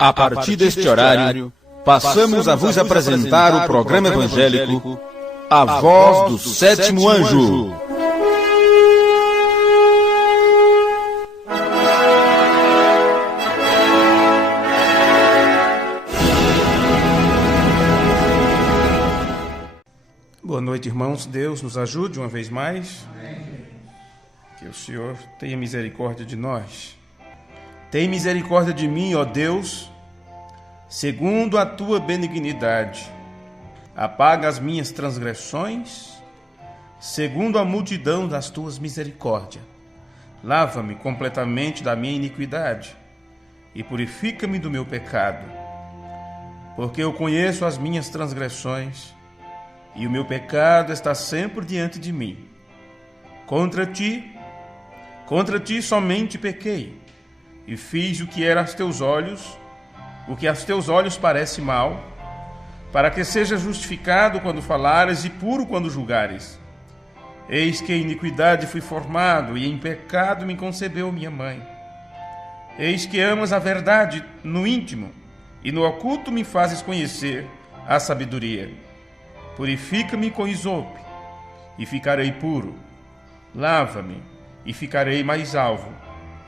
A partir deste horário, passamos a vos apresentar o programa evangélico A Voz do Sétimo Anjo. Boa noite, irmãos. Deus nos ajude uma vez mais. Que o Senhor tenha misericórdia de nós. Tem misericórdia de mim, ó Deus, segundo a tua benignidade. Apaga as minhas transgressões, segundo a multidão das tuas misericórdias. Lava-me completamente da minha iniquidade e purifica-me do meu pecado. Porque eu conheço as minhas transgressões e o meu pecado está sempre diante de mim. Contra ti somente pequei e fiz o que era aos teus olhos, o que aos teus olhos parece mal, para que seja justificado quando falares e puro quando julgares. Eis que em iniquidade fui formado, e em pecado me concebeu minha mãe. Eis que amas a verdade no íntimo, e no oculto me fazes conhecer a sabedoria. Purifica-me com isope, e ficarei puro. Lava-me, e ficarei mais alvo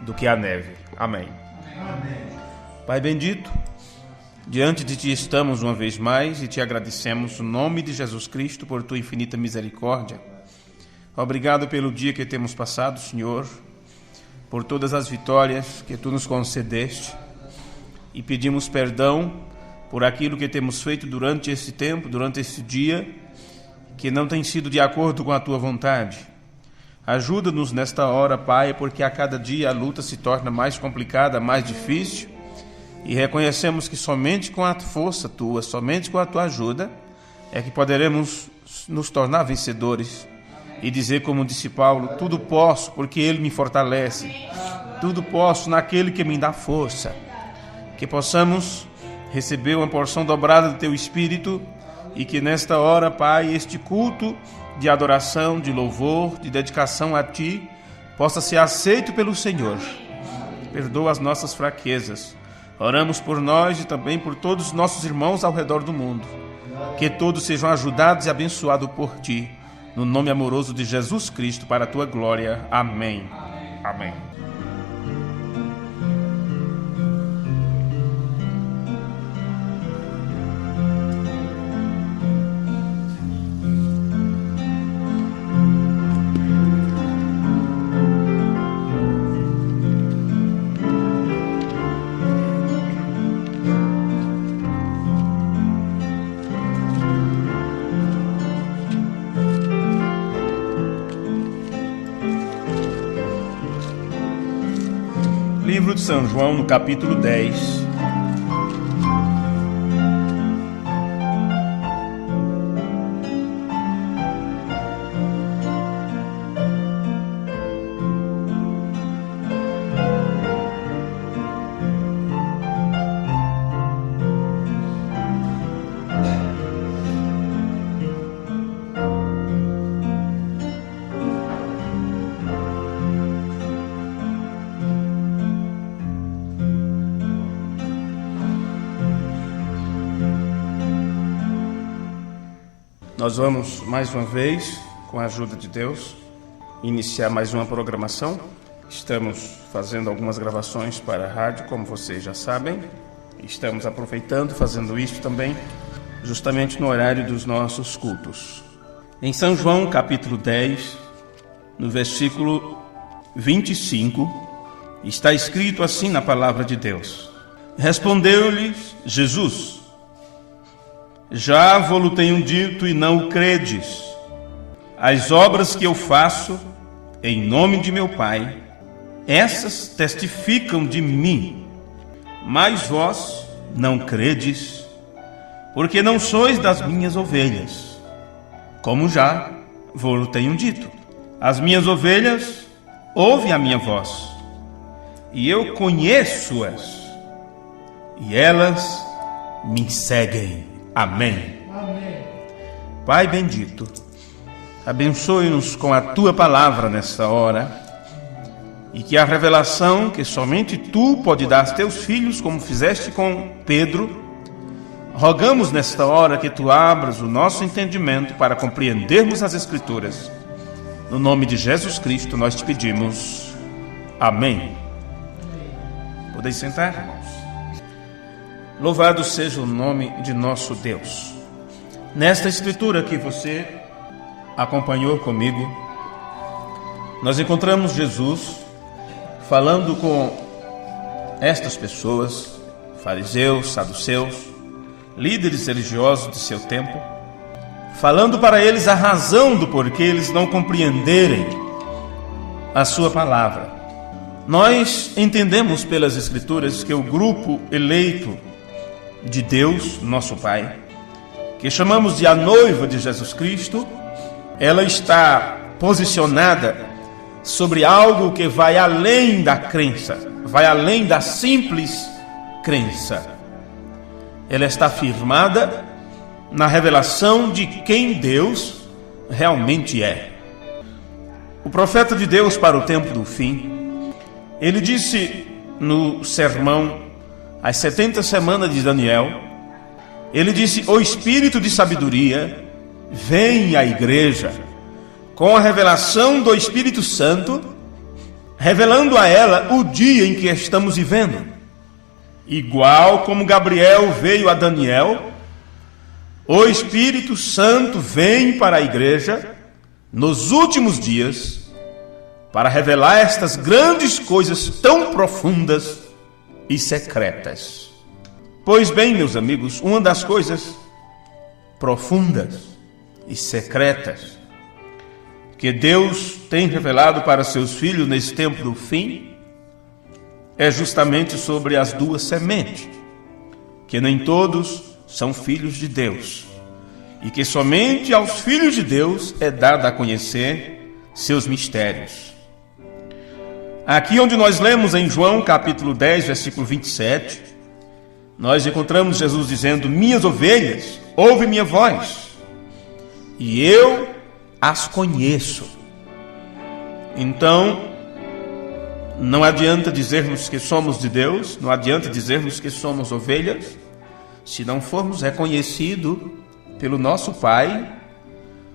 do que a neve. Amém. Amém. Pai bendito, diante de Ti estamos uma vez mais e Te agradecemos no nome de Jesus Cristo por Tua infinita misericórdia. Obrigado pelo dia que temos passado, Senhor, por todas as vitórias que Tu nos concedeste, e pedimos perdão por aquilo que temos feito durante esse tempo, durante esse dia, que não tem sido de acordo com a Tua vontade. Ajuda-nos nesta hora, Pai, porque a cada dia a luta se torna mais complicada, mais difícil, e reconhecemos que somente com a força Tua, somente com a Tua ajuda, é que poderemos nos tornar vencedores e dizer, como disse Paulo, tudo posso porque Ele me fortalece, tudo posso naquele que me dá força. Que possamos receber uma porção dobrada do Teu Espírito e que nesta hora, Pai, este culto de adoração, de louvor, de dedicação a Ti, possa ser aceito pelo Senhor. Perdoa as nossas fraquezas. Oramos por nós e também por todos os nossos irmãos ao redor do mundo. Que todos sejam ajudados e abençoados por Ti. No nome amoroso de Jesus Cristo, para a Tua glória. Amém. Amém. Livro de São João, no capítulo 10. Nós vamos, mais uma vez, com a ajuda de Deus, iniciar mais uma programação. Estamos fazendo algumas gravações para a rádio, como vocês já sabem. Estamos aproveitando, fazendo isso também, justamente no horário dos nossos cultos. Em São João, capítulo 10, no versículo 25, está escrito assim na palavra de Deus. Respondeu-lhes Jesus: já vou-lo tenho dito e não o credes. As obras que eu faço em nome de meu Pai, essas testificam de mim, mas vós não credes, porque não sois das minhas ovelhas, como já vou-lo tenho dito. As minhas ovelhas ouvem a minha voz, e eu conheço-as, e elas me seguem. Amém. Amém. Pai bendito, abençoe-nos com a Tua palavra nessa hora, e que a revelação que somente Tu pode dar aos Teus filhos, como fizeste com Pedro, rogamos nesta hora que Tu abras o nosso entendimento para compreendermos as Escrituras. No nome de Jesus Cristo nós te pedimos. Amém. Podeis sentar, irmãos. Louvado seja o nome de nosso Deus. Nesta Escritura que você acompanhou comigo, nós encontramos Jesus falando com estas pessoas, fariseus, saduceus, líderes religiosos de seu tempo, falando para eles a razão do porquê eles não compreenderem a sua palavra. Nós entendemos pelas Escrituras que o grupo eleito de Deus, nosso Pai, que chamamos de a noiva de Jesus Cristo, ela está posicionada sobre algo que vai além da crença, vai além da simples crença. Ela está firmada na revelação de quem Deus realmente é. O profeta de Deus para o tempo do fim, ele disse no sermão As 70 Semanas de Daniel, ele disse: o Espírito de sabedoria vem à igreja com a revelação do Espírito Santo, revelando a ela o dia em que estamos vivendo. Igual como Gabriel veio a Daniel, o Espírito Santo vem para a igreja nos últimos dias para revelar estas grandes coisas tão profundas e secretas. Pois bem, meus amigos, uma das coisas profundas e secretas que Deus tem revelado para seus filhos nesse tempo do fim é justamente sobre as duas sementes, que nem todos são filhos de Deus, e que somente aos filhos de Deus é dado a conhecer seus mistérios. Aqui onde nós lemos em João capítulo 10, versículo 27, nós encontramos Jesus dizendo: minhas ovelhas ouvem minha voz, e eu as conheço. Então, não adianta dizermos que somos de Deus, não adianta dizermos que somos ovelhas, se não formos reconhecidos pelo nosso Pai,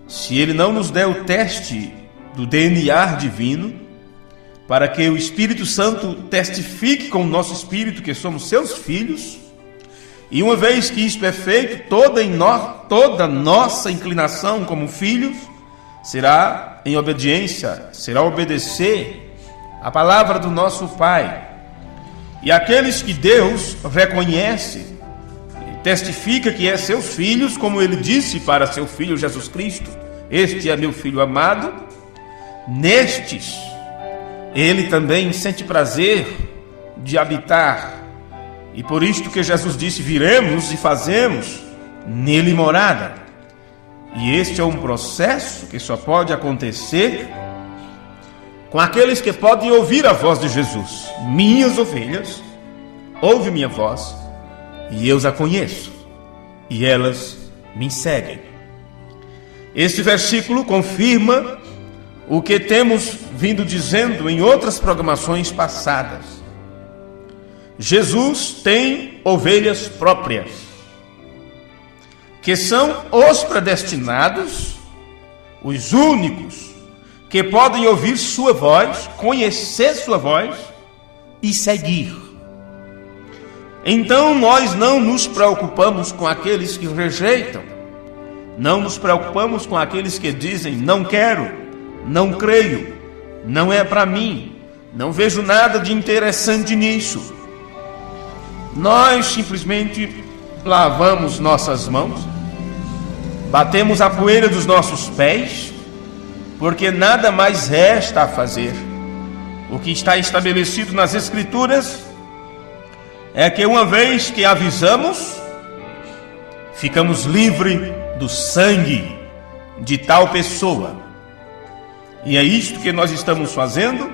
se Ele não nos der o teste do DNA divino, para que o Espírito Santo testifique com o nosso espírito que somos seus filhos, e uma vez que isto é feito, toda nossa inclinação como filhos será em obediência, será obedecer a palavra do nosso Pai. E aqueles que Deus reconhece, testifica que é seus filhos, como Ele disse para seu Filho Jesus Cristo: este é meu Filho amado, nestes Ele também sente prazer de habitar. E por isto que Jesus disse: viremos e fazemos nele morada. E este é um processo que só pode acontecer com aqueles que podem ouvir a voz de Jesus. Minhas ovelhas ouvem minha voz, e eu as conheço, e elas me seguem. Este versículo confirma o que temos vindo dizendo em outras programações passadas. Jesus tem ovelhas próprias, que são os predestinados, os únicos que podem ouvir sua voz, conhecer sua voz e seguir. Então nós não nos preocupamos com aqueles que rejeitam, não nos preocupamos com aqueles que dizem: não quero, não creio, não é para mim, não vejo nada de interessante nisso. Nós simplesmente lavamos nossas mãos, batemos a poeira dos nossos pés, porque nada mais resta a fazer. O que está estabelecido nas Escrituras é que uma vez que avisamos, ficamos livres do sangue de tal pessoa. E é isto que nós estamos fazendo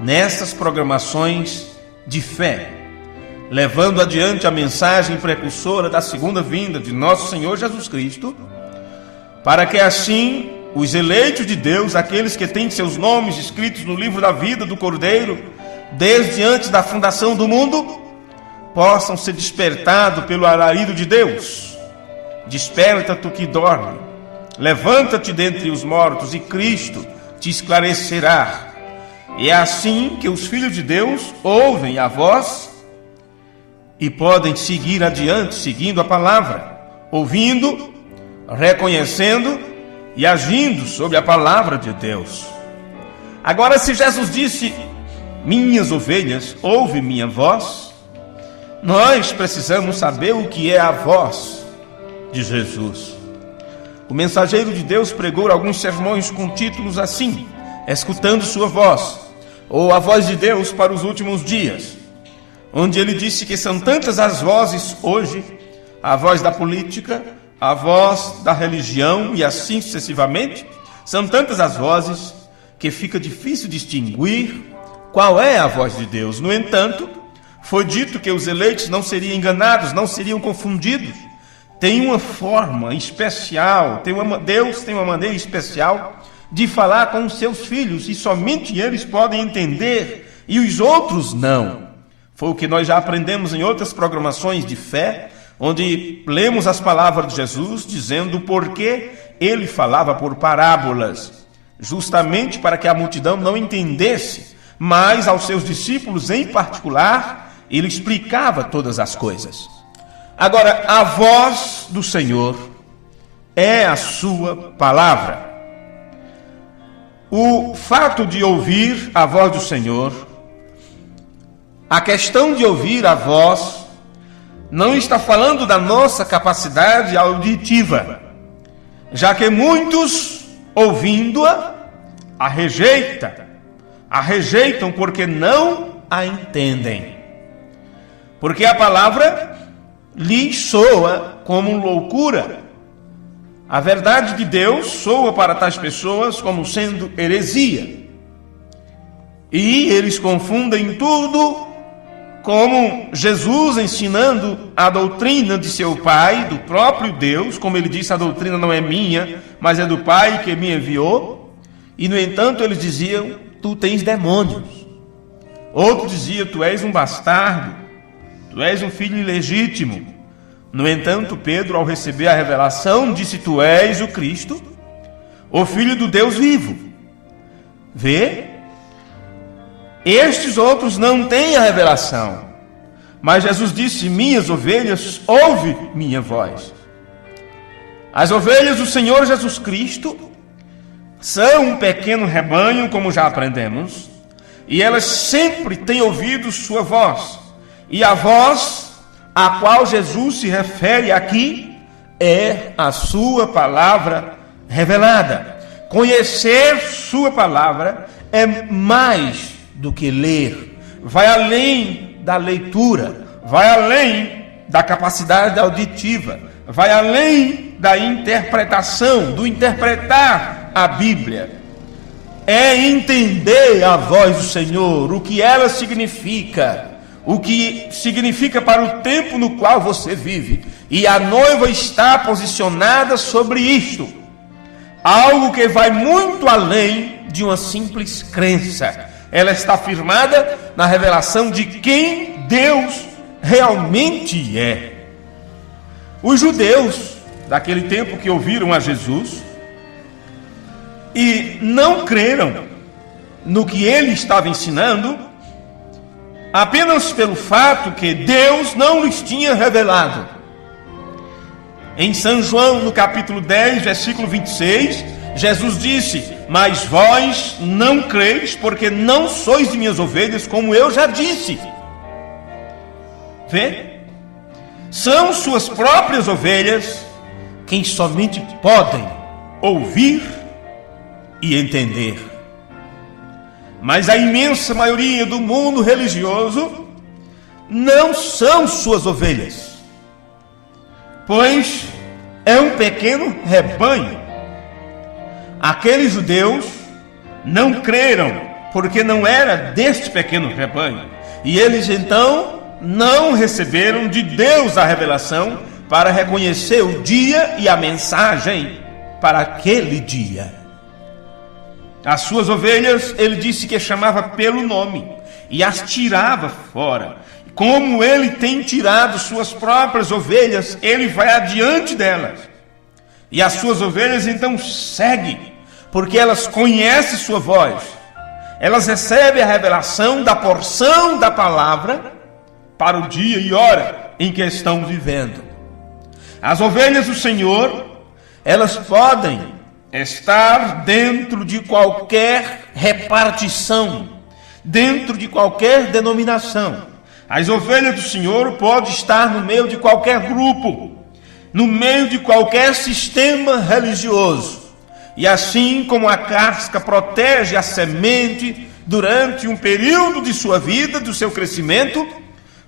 nessas programações de fé, levando adiante a mensagem precursora da segunda vinda de nosso Senhor Jesus Cristo, para que assim os eleitos de Deus, aqueles que têm seus nomes escritos no livro da vida do Cordeiro, desde antes da fundação do mundo, possam ser despertados pelo alarido de Deus. Desperta tu que dorme, levanta-te dentre os mortos e Cristo te esclarecerá. E é assim que os filhos de Deus ouvem a voz e podem seguir adiante, seguindo a palavra, ouvindo, reconhecendo e agindo sobre a palavra de Deus. Agora, se Jesus disse: minhas ovelhas ouvem minha voz, nós precisamos saber o que é a voz de Jesus. O mensageiro de Deus pregou alguns sermões com títulos assim: escutando sua voz, ou a voz de Deus para os últimos dias, onde ele disse que são tantas as vozes hoje, a voz da política, a voz da religião e assim sucessivamente, são tantas as vozes que fica difícil distinguir qual é a voz de Deus. No entanto, foi dito que os eleitos não seriam enganados, não seriam confundidos. Tem uma forma especial, Deus tem uma maneira especial de falar com os seus filhos, e somente eles podem entender e os outros não. Foi o que nós já aprendemos em outras programações de fé, onde lemos as palavras de Jesus dizendo por que ele falava por parábolas, justamente para que a multidão não entendesse, mas aos seus discípulos em particular, ele explicava todas as coisas. Agora, a voz do Senhor é a sua palavra. O fato de ouvir a voz do Senhor, a questão de ouvir a voz, não está falando da nossa capacidade auditiva, já que muitos, ouvindo-a, a rejeitam porque não a entendem. Porque a palavra lhes soa como loucura. A verdade de Deus soa para tais pessoas como sendo heresia. E eles confundem tudo, como Jesus ensinando a doutrina de seu Pai, do próprio Deus, como ele disse: a doutrina não é minha, mas é do Pai que me enviou. E no entanto eles diziam: tu tens demônios. Outro dizia: tu és um bastardo, tu és um filho ilegítimo. No entanto, Pedro, ao receber a revelação, disse: tu és o Cristo, o Filho do Deus vivo. Vê? Estes outros não têm a revelação, mas Jesus disse: minhas ovelhas ouvem minha voz. As ovelhas do Senhor Jesus Cristo são um pequeno rebanho, como já aprendemos, e elas sempre têm ouvido sua voz. E a voz a qual Jesus se refere aqui é a sua palavra revelada. Conhecer sua palavra é mais do que ler, vai além da leitura, vai além da capacidade auditiva, vai além da interpretação, do interpretar a Bíblia. É entender a voz do Senhor, o que ela significa, o que significa para o tempo no qual você vive. E a noiva está posicionada sobre isto, algo que vai muito além de uma simples crença. Ela está firmada na revelação de quem Deus realmente é. Os judeus daquele tempo que ouviram a Jesus e não creram no que ele estava ensinando, apenas pelo fato que Deus não lhes tinha revelado. Em São João, no capítulo 10, versículo 26, Jesus disse: mas vós não creis, porque não sois de minhas ovelhas, como eu já disse. Vê? São suas próprias ovelhas quem somente podem ouvir e entender. Mas a imensa maioria do mundo religioso não são suas ovelhas, pois é um pequeno rebanho. Aqueles judeus não creram, porque não era deste pequeno rebanho, e eles então não receberam de Deus a revelação para reconhecer o dia e a mensagem para aquele dia. As suas ovelhas, ele disse que chamava pelo nome e as tirava fora. Como ele tem tirado suas próprias ovelhas, ele vai adiante delas. E as suas ovelhas então seguem, porque elas conhecem sua voz. Elas recebem a revelação da porção da palavra para o dia e hora em que estão vivendo. As ovelhas do Senhor, elas podem estar dentro de qualquer repartição, dentro de qualquer denominação. As ovelhas do Senhor podem estar no meio de qualquer grupo, no meio de qualquer sistema religioso. E assim como a casca protege a semente durante um período de sua vida, do seu crescimento,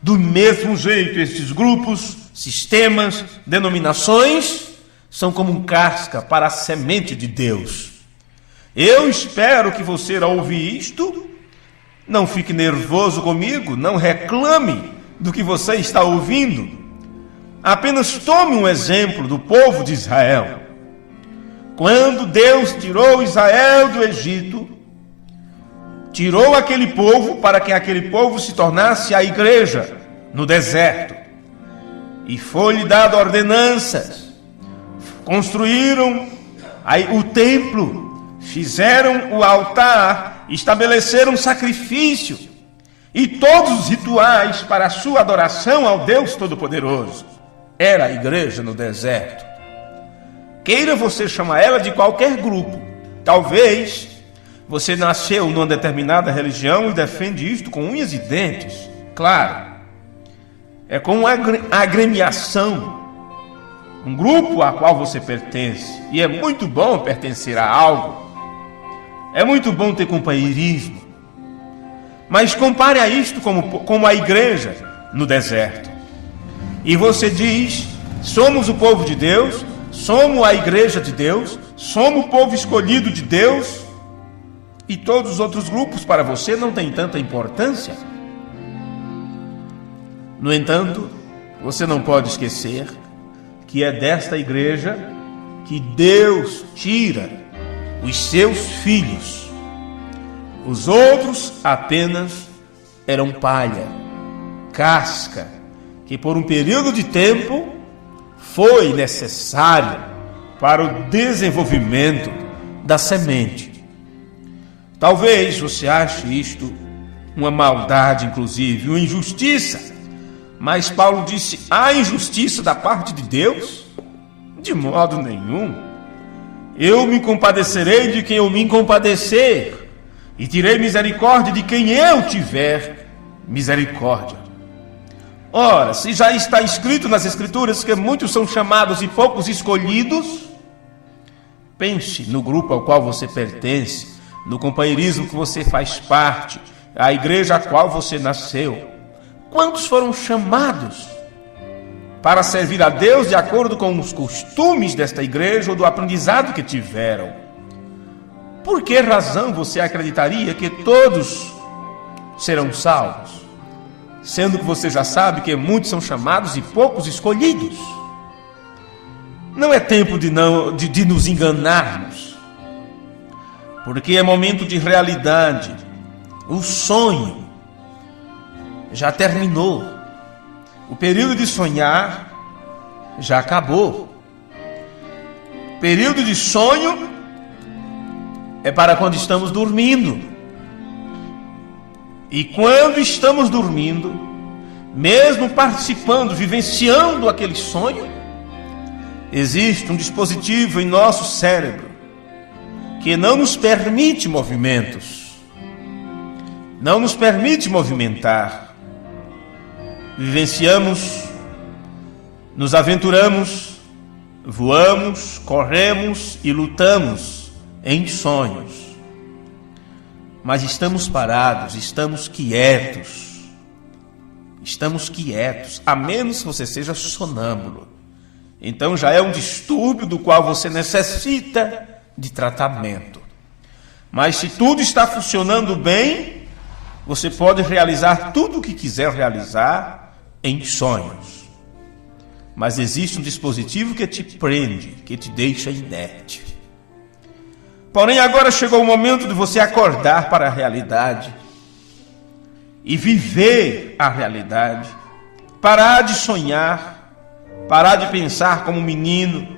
do mesmo jeito estes grupos, sistemas, denominações são como um casca para a semente de Deus. Eu espero que você, ao ouvir isto, não fique nervoso comigo, não reclame do que você está ouvindo. Apenas tome um exemplo do povo de Israel. Quando Deus tirou Israel do Egito, tirou aquele povo para que aquele povo se tornasse a igreja no deserto. E foi-lhe dado ordenanças. Construíram o templo, fizeram o altar, estabeleceram sacrifício e todos os rituais para a sua adoração ao Deus Todo-Poderoso. Era a igreja no deserto. Queira você chamar ela de qualquer grupo. Talvez você nasceu numa determinada religião e defende isto com unhas e dentes. Claro, é com uma agremiação, um grupo a qual você pertence. E é muito bom pertencer a algo. É muito bom ter companheirismo. Mas compare a isto como a igreja no deserto. E você diz, somos o povo de Deus, somos a igreja de Deus, somos o povo escolhido de Deus, e todos os outros grupos para você não têm tanta importância. No entanto, você não pode esquecer que é desta igreja que Deus tira os seus filhos. Os outros apenas eram palha, casca, que por um período de tempo foi necessário para o desenvolvimento da semente. Talvez você ache isto uma maldade, inclusive, uma injustiça. Mas Paulo disse, há injustiça da parte de Deus? De modo nenhum. Eu me compadecerei de quem eu me compadecer, e tirei misericórdia de quem eu tiver misericórdia. Ora, se já está escrito nas Escrituras que muitos são chamados e poucos escolhidos, pense no grupo ao qual você pertence, no companheirismo que você faz parte, a igreja a qual você nasceu. Quantos foram chamados para servir a Deus de acordo com os costumes desta igreja ou do aprendizado que tiveram? Por que razão você acreditaria que todos serão salvos, sendo que você já sabe que muitos são chamados e poucos escolhidos? Não é tempo de nos enganarmos, porque é momento de realidade. O sonho já terminou. O período de sonhar já acabou. O período de sonho é para quando estamos dormindo. E quando estamos dormindo, mesmo participando, vivenciando aquele sonho, existe um dispositivo em nosso cérebro que não nos permite movimentos, não nos permite movimentar. Vivenciamos, nos aventuramos, voamos, corremos e lutamos em sonhos. Mas estamos parados, estamos quietos, a menos que você seja sonâmbulo. Então já é um distúrbio do qual você necessita de tratamento. Mas se tudo está funcionando bem, você pode realizar tudo o que quiser realizar em sonhos. Mas existe um dispositivo que te prende, que te deixa inerte. Porém, agora chegou o momento de você acordar para a realidade e viver a realidade. Parar de sonhar, parar de pensar como menino,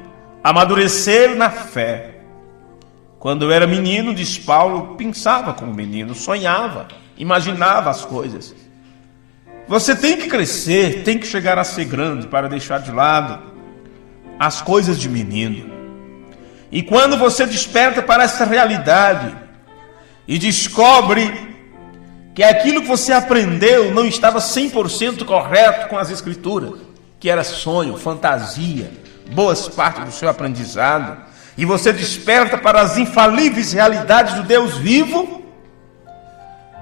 amadurecer na fé. Quando eu era menino, diz Paulo, pensava como menino, sonhava, imaginava as coisas. Você tem que crescer, tem que chegar a ser grande para deixar de lado as coisas de menino. E quando você desperta para essa realidade e descobre que aquilo que você aprendeu não estava 100% correto com as Escrituras, que era sonho, fantasia, boas partes do seu aprendizado, e você desperta para as infalíveis realidades do Deus vivo,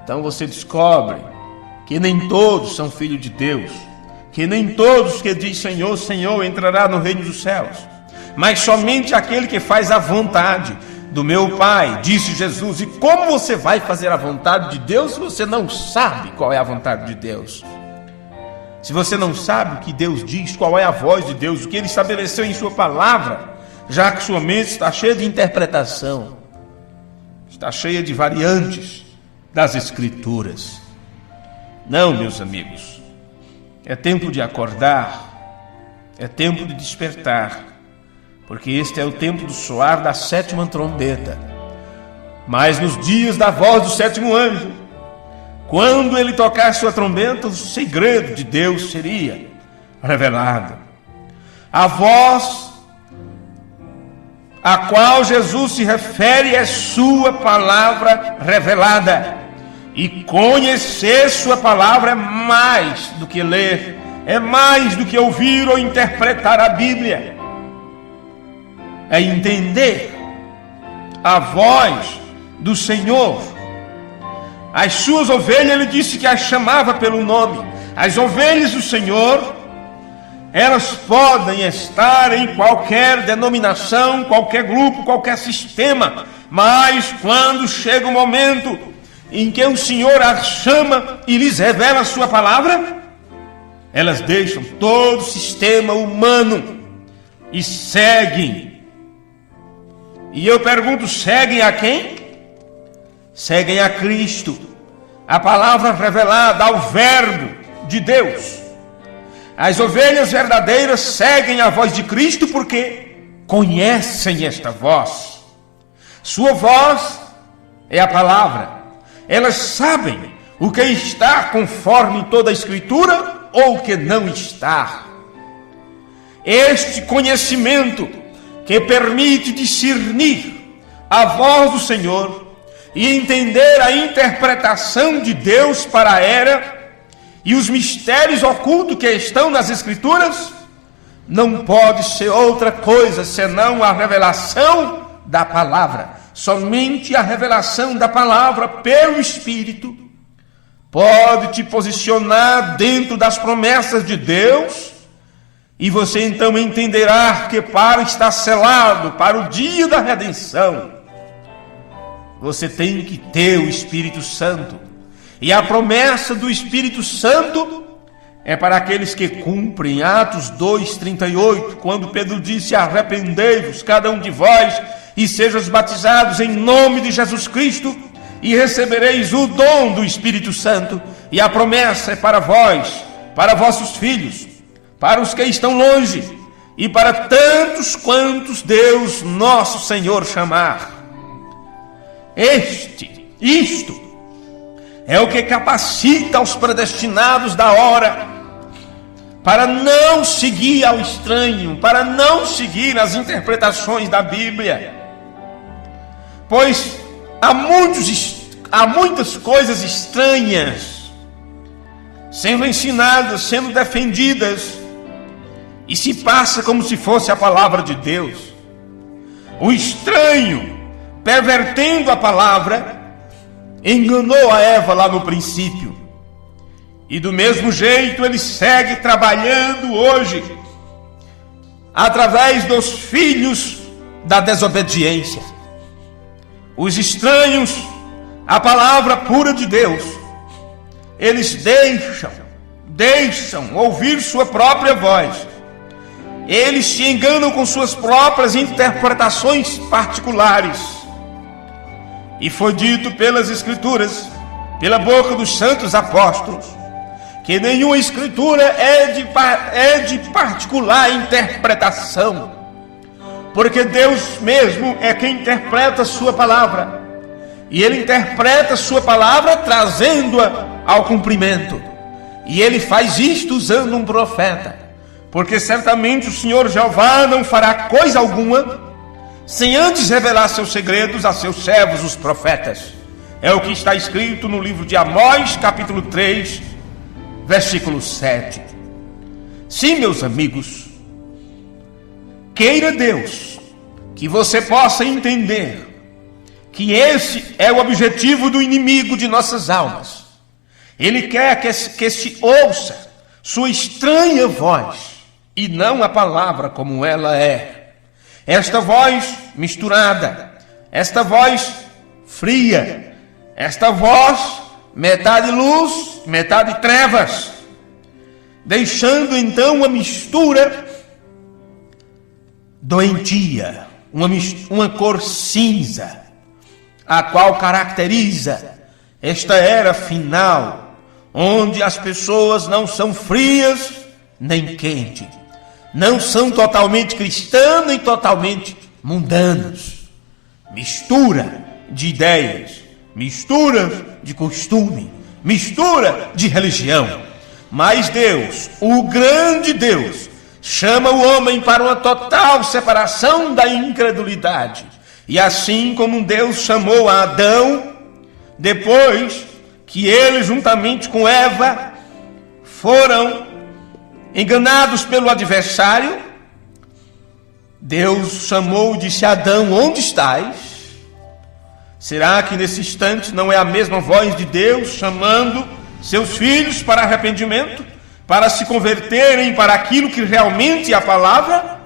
então você descobre que nem todos são filhos de Deus, que nem todos que diz Senhor, Senhor entrará no reino dos céus, mas somente aquele que faz a vontade do meu Pai, disse Jesus. E como você vai fazer a vontade de Deus se você não sabe qual é a vontade de Deus? Se você não sabe o que Deus diz, qual é a voz de Deus, o que Ele estabeleceu em sua palavra, já que sua mente está cheia de interpretação, está cheia de variantes das Escrituras. Não, meus amigos, é tempo de acordar, é tempo de despertar, porque este é o tempo do soar da 7ª trombeta. Mas nos dias da voz do 7º anjo, quando ele tocar sua trombeta, o segredo de Deus seria revelado. A voz a qual Jesus se refere é sua palavra revelada. E conhecer sua palavra é mais do que ler, é mais do que ouvir ou interpretar a Bíblia. É entender a voz do Senhor. As suas ovelhas, ele disse que as chamava pelo nome. As ovelhas do Senhor, elas podem estar em qualquer denominação, qualquer grupo, qualquer sistema, mas quando chega o momento em que o Senhor as chama e lhes revela a sua palavra, elas deixam todo o sistema humano e seguem. E eu pergunto, seguem a quem? Seguem a Cristo, a palavra revelada, ao Verbo de Deus. As ovelhas verdadeiras seguem a voz de Cristo porque conhecem esta voz. Sua voz é a palavra. Elas sabem o que está conforme toda a Escritura ou o que não está. Este conhecimento que permite discernir a voz do Senhor e entender a interpretação de Deus para a era e os mistérios ocultos que estão nas Escrituras, não pode ser outra coisa senão a revelação da palavra. Somente a revelação da palavra pelo Espírito pode te posicionar dentro das promessas de Deus, e você então entenderá que para estar selado para o dia da redenção, você tem que ter o Espírito Santo. E a promessa do Espírito Santo é para aqueles que cumprem. Atos 2:38, quando Pedro disse: arrependei-vos cada um de vós e sejais batizados em nome de Jesus Cristo e recebereis o dom do Espírito Santo. E a promessa é para vós, para vossos filhos, para os que estão longe e para tantos quantos Deus nosso Senhor chamar. Isto é o que capacita os predestinados da hora para não seguir ao estranho, para não seguir as interpretações da Bíblia, pois há muitas coisas estranhas sendo ensinadas, sendo defendidas, e se passa como se fosse a palavra de Deus. O estranho, pervertendo a palavra, enganou a Eva lá no princípio, e do mesmo jeito ele segue trabalhando hoje através dos filhos da desobediência. Os estranhos à palavra pura de Deus, eles deixam ouvir sua própria voz. Eles se enganam com suas próprias interpretações particulares. E foi dito pelas Escrituras, pela boca dos santos apóstolos, que nenhuma Escritura é de particular interpretação, porque Deus mesmo é quem interpreta a sua palavra, e Ele interpreta a sua palavra trazendo-a ao cumprimento, e Ele faz isto usando um profeta, porque certamente o Senhor Jeová não fará coisa alguma sem antes revelar seus segredos a seus servos, os profetas. É o que está escrito no livro de Amós, capítulo 3, versículo 7. Sim, meus amigos, queira Deus que você possa entender que esse é o objetivo do inimigo de nossas almas. Ele quer que se ouça sua estranha voz e não a palavra como ela é. Esta voz misturada, esta voz fria, esta voz metade luz, metade trevas, deixando então uma mistura doentia, uma cor cinza, a qual caracteriza esta era final, onde as pessoas não são frias nem quentes, não são totalmente cristãs nem totalmente mundanos. Mistura de ideias, mistura de costume, mistura de religião. Mas Deus, o grande Deus, chama o homem para uma total separação da incredulidade. E assim como Deus chamou a Adão, depois que ele juntamente com Eva foram enganados pelo adversário, Deus chamou e disse: Adão, onde estás? Será que nesse instante não é a mesma voz de Deus chamando seus filhos para arrependimento, para se converterem para aquilo que realmente é a palavra?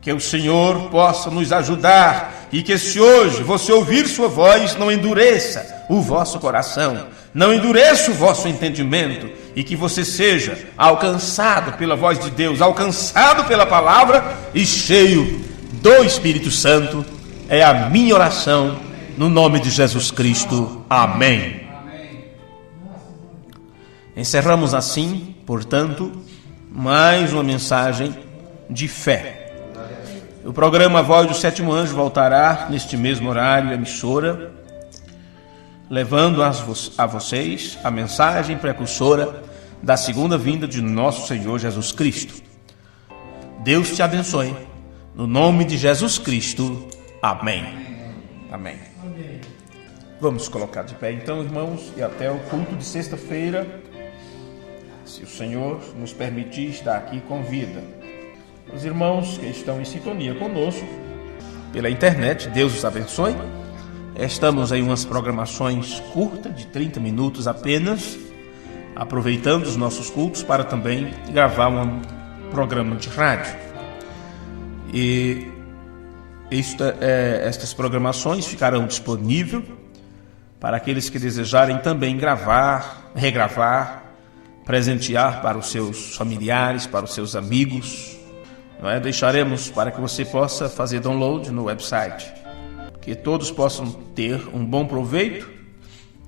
Que o Senhor possa nos ajudar e que se hoje você ouvir sua voz, não endureça o vosso coração, não endureça o vosso entendimento, e que você seja alcançado pela voz de Deus, alcançado pela palavra e cheio do Espírito Santo. É a minha oração no nome de Jesus Cristo. Amém. Encerramos assim, portanto, mais uma mensagem de fé. O programa Voz do Sétimo Anjo voltará neste mesmo horário, emissora, levando a vocês a mensagem precursora da segunda vinda de nosso Senhor Jesus Cristo. Deus te abençoe. No nome de Jesus Cristo. Amém. Amém. Vamos colocar de pé então, irmãos, e até o culto de sexta-feira, se o Senhor nos permitir estar aqui com vida. Os irmãos que estão em sintonia conosco pela internet, Deus os abençoe. Estamos em umas programações curtas, de 30 minutos apenas, aproveitando os nossos cultos para também gravar um programa de rádio. E estas programações ficarão disponíveis para aqueles que desejarem também gravar, regravar, presentear para os seus familiares, para os seus amigos. Deixaremos para que você possa fazer download no website, que todos possam ter um bom proveito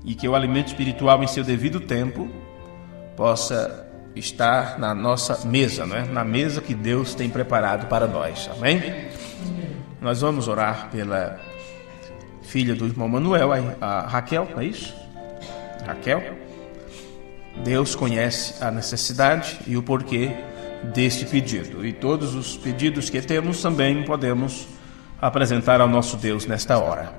e que o alimento espiritual em seu devido tempo possa estar na nossa mesa, na mesa que Deus tem preparado para nós. Amém? Nós vamos orar pela filha do irmão Manuel, a Raquel, não é isso? Raquel. Deus conhece a necessidade e o porquê deste pedido, e todos os pedidos que temos também podemos apresentar ao nosso Deus nesta hora.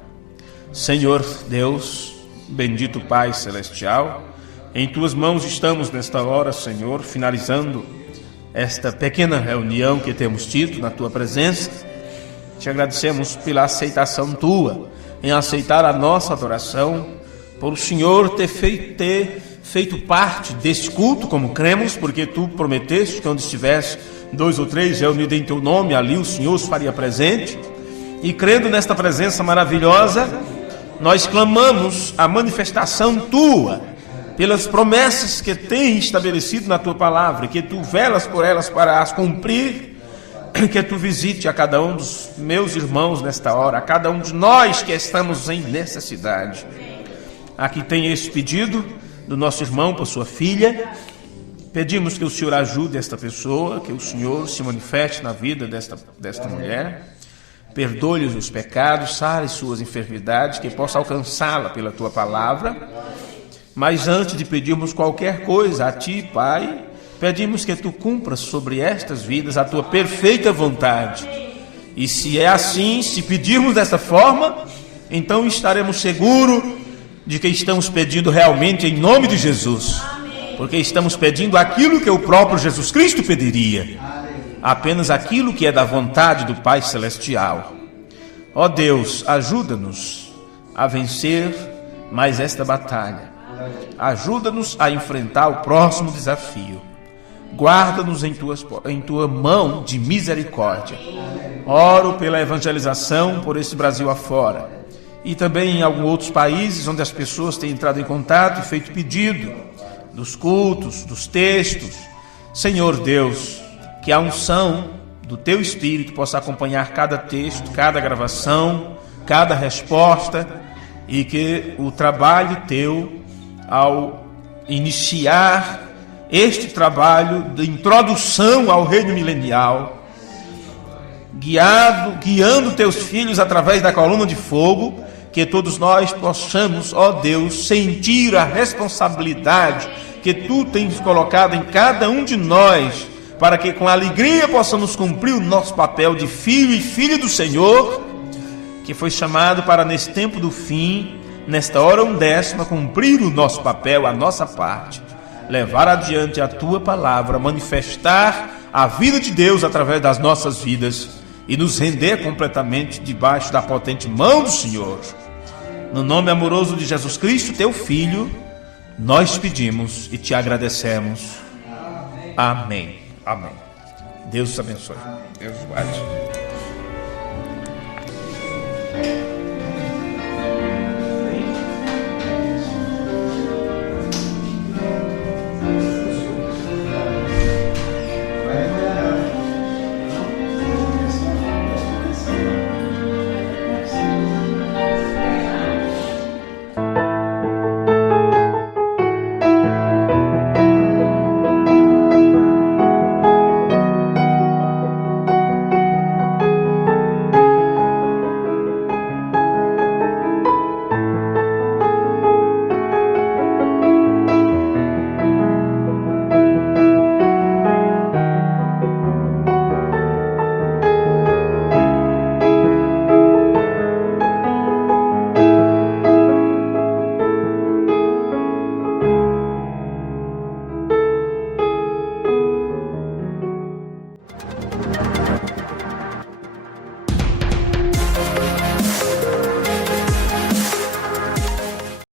Senhor Deus, bendito Pai Celestial, em Tuas mãos estamos nesta hora, Senhor, finalizando esta pequena reunião que temos tido na Tua presença. Te agradecemos pela aceitação Tua, em aceitar a nossa adoração, por o Senhor ter feito parte deste culto, como cremos, porque Tu prometeste que onde estivesse 2 ou 3 reunidos em Teu nome, ali o Senhor se faria presente. E crendo nesta presença maravilhosa, nós clamamos a manifestação Tua, pelas promessas que tem estabelecido na Tua palavra, que Tu velas por elas para as cumprir, que tu visite a cada um dos meus irmãos nesta hora, a cada um de nós que estamos em necessidade. Aqui tem esse pedido do nosso irmão por sua filha. Pedimos que o Senhor ajude esta pessoa, que o Senhor se manifeste na vida desta mulher, perdoe-lhes os pecados, sare suas enfermidades, que possa alcançá-la pela tua palavra. Mas antes de pedirmos qualquer coisa a ti, Pai, pedimos que tu cumpras sobre estas vidas a tua perfeita vontade. E se é assim, se pedirmos dessa forma, então estaremos seguros de que estamos pedindo realmente em nome de Jesus. Porque estamos pedindo aquilo que o próprio Jesus Cristo pediria. Apenas aquilo que é da vontade do Pai Celestial. Ó Deus, ajuda-nos a vencer mais esta batalha. Ajuda-nos a enfrentar o próximo desafio. Guarda-nos em tua mão de misericórdia. Oro pela evangelização por esse Brasil afora. E também em alguns outros países onde as pessoas têm entrado em contato e feito pedido dos cultos, dos textos. Senhor Deus, que a unção do teu Espírito possa acompanhar cada texto, cada gravação, cada resposta, e que o trabalho teu, ao iniciar este trabalho de introdução ao reino milenial, guiando teus filhos através da coluna de fogo, que todos nós possamos, ó Deus, sentir a responsabilidade que tu tens colocado em cada um de nós, para que com alegria possamos cumprir o nosso papel de filho e filha do Senhor, que foi chamado para nesse tempo do fim, nesta hora 1/10, cumprir o nosso papel, a nossa parte, levar adiante a tua palavra, manifestar a vida de Deus através das nossas vidas e nos render completamente debaixo da potente mão do Senhor. No nome amoroso de Jesus Cristo, teu Filho, nós pedimos e te agradecemos. Amém. Amém. Deus te abençoe. Deus guarde.